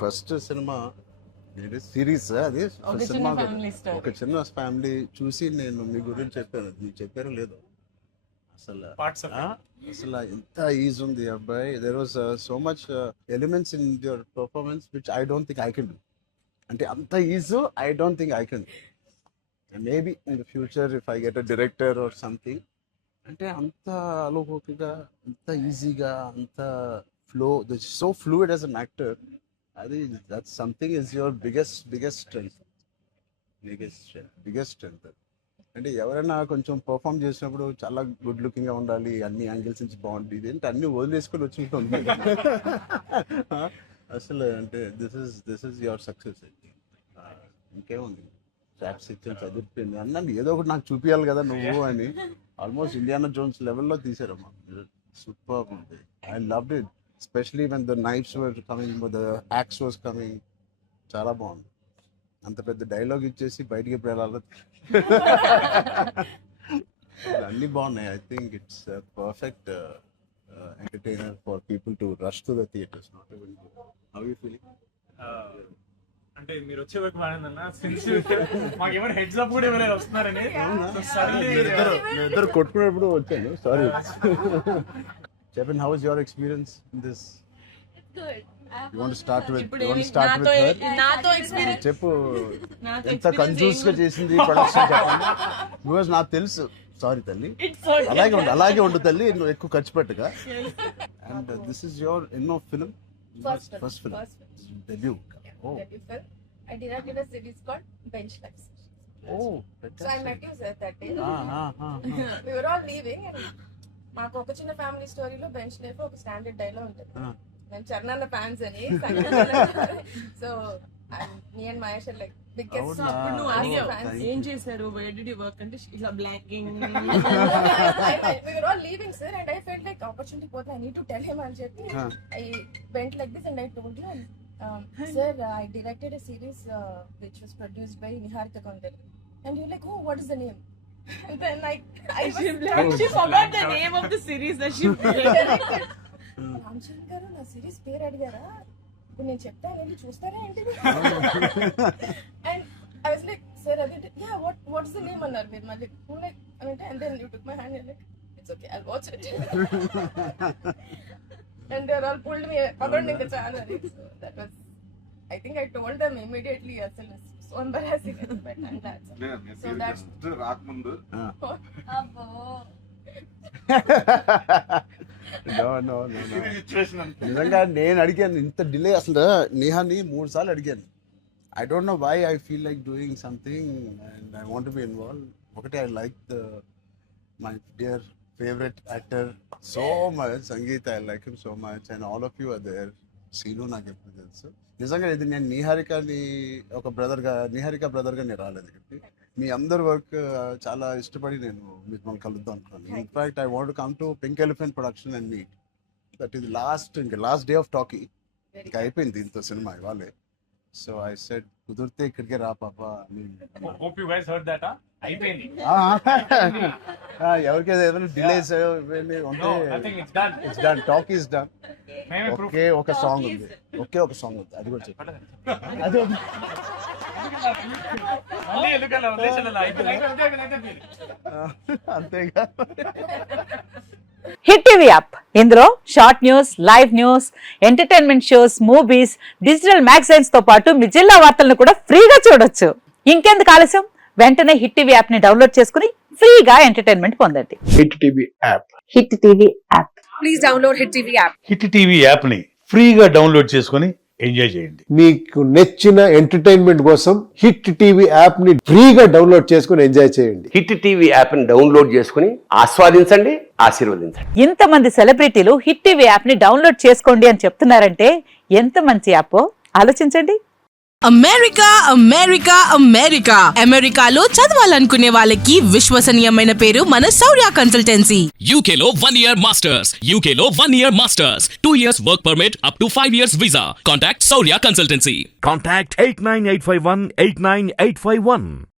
First cinema series అది cinema ఒక చిన్న ఫ్యామిలీ చూసి నేను మీ గురించి చెప్పాను, మీకు చెప్పారో లేదో. అసలు ఎంత ఈజీ ఉంది అబ్బాయి. There was so much elements in your performance which I don't think I can do. అంటే అంత easy I don't think I can. Maybe in the future if I get a director or something, అంటే అంత అలోకిగా, అంత ఈజీగా, అంత flow, so fluid as an actor. అది that's something is your biggest strength. అంటే ఎవరైనా కొంచెం పర్ఫామ్ చేసినప్పుడు చాలా గుడ్ లుకింగ్ గా ఉండాలి, అన్ని యాంగిల్స్ నుంచి బాగుంటుంది, ఇదేంటి అన్ని వదిలేసుకొని వచ్చినట్టుంది. అసలు అంటే దిస్ ఇస్ యువర్ సక్సెస్. ఇంకేముంది, ట్రాప్స్ ఇచ్చాను, చదివిపోయింది అన్నాను, ఏదో ఒకటి నాకు చూపించాలి కదా నువ్వు అని. ఆల్మోస్ట్ ఇండియానా జోన్స్ లెవెల్లో తీసారమ్మా. సూపర్ ఉంది. I loved it, especially when the knives were coming, the axe was coming. చాలా బాగుంది. అంత పెద్ద డైలాగ్ ఇచ్చేసి బయటికి ఎప్పుడు వెళ్ళాలి. అన్నీ బాగున్నాయి. I think it's perfect entertainer for people to rush to the theatres. Not even how you feeling? అంటే మీరు వచ్చే వరకు మానేదన్నా మాకేమైనా హెడ్స్ అప్ కూడా ఇవ్వలేదు వస్తున్నారని. ఇద్దరు కొట్టుకునేప్పుడు వచ్చాను, సారీ. చెప్పండి, how is your experience in this? You want to start with her? నాతో ఎక్స్పీరియన్స్ చెప్పు, ఎంత కన్ఫ్యూజ్ గా చేసింది ప్రొడక్షన్ చెప్పండి. బికాజ్ నాకు తెలుసు. సారీ తల్లి, అలాగే ఉండు తల్లి, నువ్వు ఎక్కువ ఖర్చు పెట్టగా. అండ్ దిస్ ఇస్ యువర్ ఎన్నో film? First film, debut. Oh, I directed a series called Bench Life. Oh, So I met you sir that day. We were all leaving and మాకు ఒక చిన్న ఫ్యామిలీ స్టోరీలో బెంచ్ లైఫ్ ఒక standard dialogue ఉంటుంది. నేను Charan fans అని. So me and Mahesh like biggest. అప్పుడు నువ్వు అడిగావు ఏం చేశారు, వేర్ డిడ్ యు వర్క్ అంటే ఇలా blanking. We were all leaving sir and I felt like opportunity పోతే I need to tell him అని చెప్పి I went like this and I told you, sir, I directed a series which was produced by Niharika Kaundel. And you're like, oh, what is the name? And then she forgot the name of the series that she directed. Ramachandra గారు నా series పేరు అడిగారా, ఇప్పుడు నేను చెప్తాను వెళ్ళి చూస్తారా ఏంటిది? And I was like, sir అది యా వాట్స్ ద నేమ్ అన్నారు మీరు మళ్ళీ అంటే. And then you took my hand and like it's okay I'll watch it. And they all pulled me పక్కన ఇంకా చాలా. So that was, I think I told them immediately అసలు so embarrassing. But I'm glad. So that's రాకముందు అబ్బో No. నిజంగా నేను అడిగాను ఇంత డిలే. అసలు నేహాని 3 సార్లు అడిగాను. I don't know why I feel like doing something and I want be involve. ఒకటి, I like my dear favorite actor so much, Sangeet, I like him so much and all of you are there. Seenu నాకు ఎప్పుడు తెలుసు. నిజంగా ఇది నేను Niharika brother గా నేను రాలేదు ఇక్కడికి. మీ అందరి వర్క్ చాలా ఇష్టపడి నేను మీకు కలుద్దాం అనుకున్నాను. In fact I want come to pink elephant production and meet. That is last day of talkie. ఇంకా అయిపోయింది దీంతో సినిమా ఇవాళే. సో ఐ సెడ్ కుదిరితే ఇక్కడికే రా పాప అని. Hope you guys heard that. అయిపోయింది. ఎవరికైనా ఏదైనా delays nothing, it's done. It's done, talk is done. మేమే proof. ఒక సాంగ్ ఉంది, ఒక సాంగ్ ఉంది, అది కూడా చెప్పండి. మళ్ళీ ఎందుకలా ఉద్దేశాలు అయిపోయింది. అంతేగా. హిట్ టీవీ యాప్, ఇందులో short news, live news, entertainment shows, movies, digital magazines తో పాటు మీ జిల్లా వార్తలను కూడా ఫ్రీగా చూడొచ్చు. ఇంకెందుకు ఆలస్యం, వెంటనే హిట్ టీవీ యాప్ ని డౌన్లోడ్ చేసుకుని ఫ్రీగా ఎంటర్టైన్మెంట్ పొందండి. Hit TV app. Hit TV app. Please download hit TV app. Hit TV app ని ఫ్రీగా డౌన్లోడ్ చేసుకుని ఎంజాయ్ చేయండి. మీకు నచ్చిన ఎంటర్టైన్మెంట్ కోసం హిట్ టీవీ యాప్ ని ఫ్రీగా డౌన్లోడ్ చేసుకుని ఎంజాయ్ చేయండి. హిట్ టీవీ యాప్ ని డౌన్లోడ్ చేసుకుని ఆస్వాదించండి, ఆశీర్వదించండి. ఇంతమంది సెలబ్రిటీలు హిట్ టీవీ యాప్ ని డౌన్లోడ్ చేసుకోండి అని చెప్తున్నారంటే ఎంత మంచి యాప్ ఆలోచించండి. అమెరికాలో చదవాలనుకునే వాళ్ళకి విశ్వసనీయమైన పేరు మన శౌర్య కన్సల్టెన్సీ. UK లో 1 year masters, UK లో 1 year masters, 2 years work permit up to 5 years visa. Contact Saurya Consultancy. Contact 89851 89851.